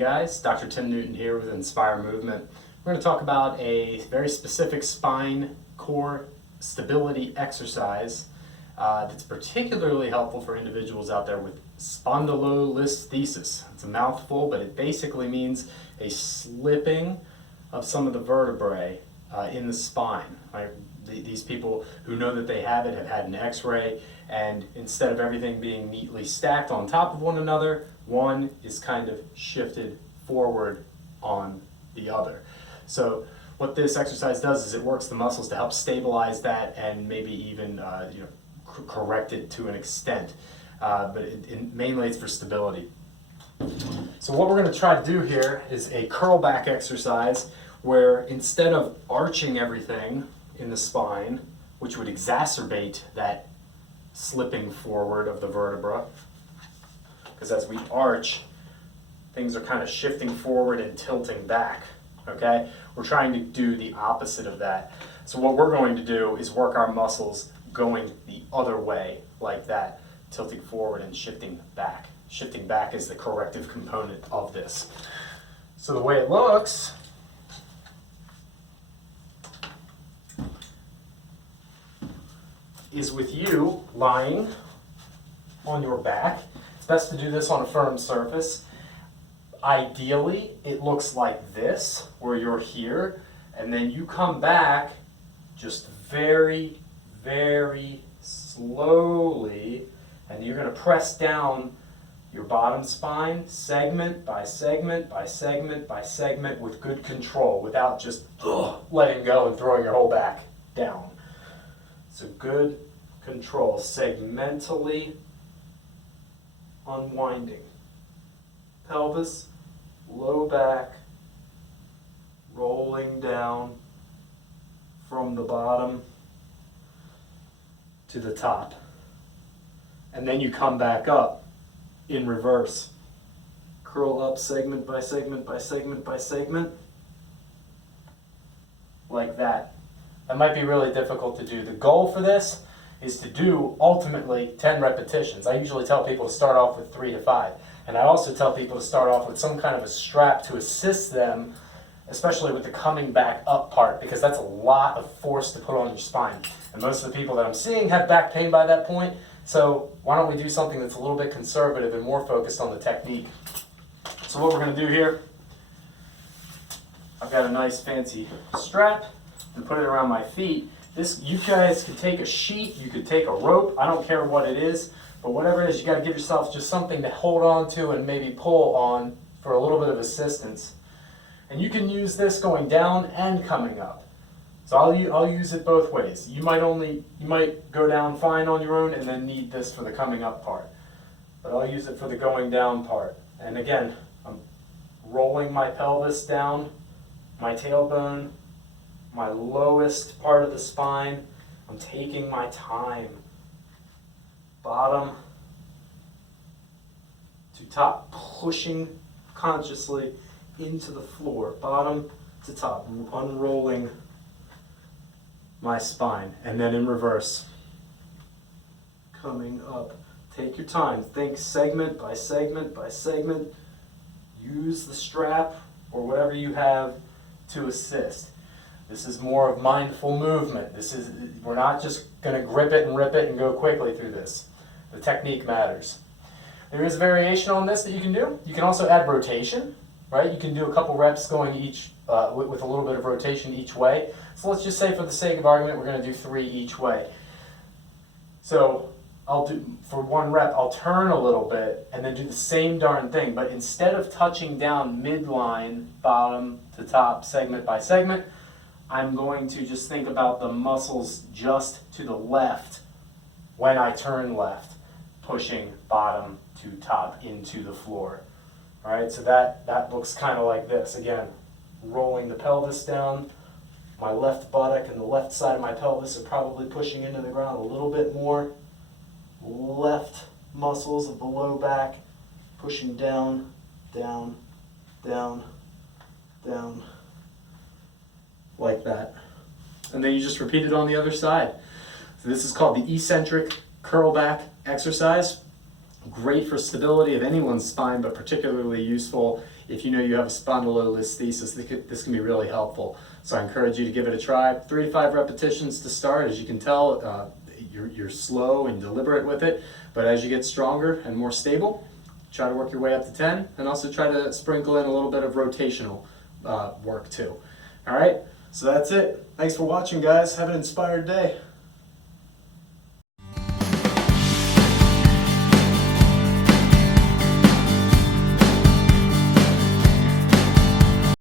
guys. Dr. Tim Newton here with Inspire Movement. We're going to talk about a very specific spine core stability exercise that's particularly helpful for individuals out there with spondylolisthesis. It's a mouthful, but it basically means a slipping of some of the vertebrae in the spine. Right? These people who know that they have it have had an x-ray, and instead of everything being neatly stacked on top of one another, one is kind of shifted forward on the other. So what this exercise does is it works the muscles to help stabilize that and maybe even correct it to an extent. But mainly it's for stability. So what we're going to try to do here is a curl back exercise where instead of arching everything in the spine, which would exacerbate that slipping forward of the vertebra, because as we arch, things are kind of shifting forward and tilting back, okay? We're trying to do the opposite of that. So what we're going to do is work our muscles going the other way, like that, tilting forward and shifting back. Shifting back is the corrective component of this. So the way it looks is with you lying on your back. It's best to do this on a firm surface. Ideally, it looks like this, where you're here, and then you come back just very, very slowly, and you're going to press down your bottom spine, segment by segment by segment by segment, with good control, without just letting go and throwing your whole back down. So good control, segmentally unwinding. Pelvis, low back, rolling down from the bottom to the top. And then you come back up in reverse. Curl up segment by segment by segment by segment, like that. That might be really difficult to do. The goal for this is to do ultimately 10 repetitions. I usually tell people to start off with 3 to 5. And I also tell people to start off with some kind of a strap to assist them, especially with the coming back up part, because that's a lot of force to put on your spine. And most of the people that I'm seeing have back pain by that point. So why don't we do something that's a little bit conservative and more focused on the technique. So what we're going to do here, I've got a nice fancy strap and put it around my feet. This, you guys could take a sheet, you could take a rope, I don't care what it is, but whatever it is, you got to give yourself just something to hold on to and maybe pull on for a little bit of assistance. And you can use this going down and coming up. So I'll use it both ways. You might go down fine on your own and then need this for the coming up part. But I'll use it for the going down part. And again, I'm rolling my pelvis down, my tailbone, my lowest part of the spine. I'm taking my time. Bottom to top, pushing consciously into the floor. Bottom to top, unrolling my spine. And then in reverse, coming up. Take your time. Think segment by segment by segment. Use the strap or whatever you have to assist. This is more of mindful movement. We're not just going to grip it and rip it and go quickly through this. The technique matters. There is variation on this that you can do. You can also add rotation, right? You can do a couple reps going each with a little bit of rotation each way. So let's just say, for the sake of argument, we're going to do 3 each way. So I'll do, for 1 rep, I'll turn a little bit and then do the same darn thing. But instead of touching down midline, bottom to top, segment by segment, I'm going to just think about the muscles just to the left when I turn left, pushing bottom to top into the floor. All right, so that looks kind of like this. Again, rolling the pelvis down. My left buttock and the left side of my pelvis are probably pushing into the ground a little bit more. Left muscles of the low back pushing down, down, down, down, like that. And then you just repeat it on the other side. So this is called the eccentric curl back exercise. Great for stability of anyone's spine, but particularly useful if you know you have a spondylolisthesis. This can be really helpful. So I encourage you to give it a try. 3 to 5 repetitions to start. As you can tell, you're slow and deliberate with it, but as you get stronger and more stable, try to work your way up to 10, and also try to sprinkle in a little bit of rotational work too. All right, so that's it. Thanks for watching, guys. Have an inspired day.